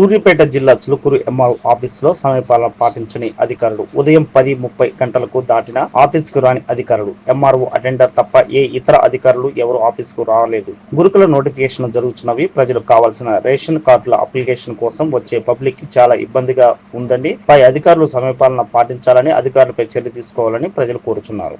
సూర్యాపేట జిల్లా చులుకూరు ఎంఆర్ఓ ఆఫీసులో సమయపాలన పాటించని అధికారులు. ఉదయం 10:30 గంటలకు దాటినా ఆఫీసుకు రాని అధికారులు. ఎంఆర్ఓ అటెండర్ తప్ప ఏ ఇతర అధికారులు ఎవరు ఆఫీసుకు రాలేదు. గురుకుల నోటిఫికేషన్ జరుగుతున్నవి. ప్రజలకు కావాల్సిన రేషన్ కార్డుల అప్లికేషన్ కోసం వచ్చే పబ్లిక్ కి చాలా ఇబ్బందిగా ఉందండి. పై అధికారులు సమయపాలన పాటించాలని, అధికారులపై చర్య తీసుకోవాలని ప్రజలు కోరుచున్నారు.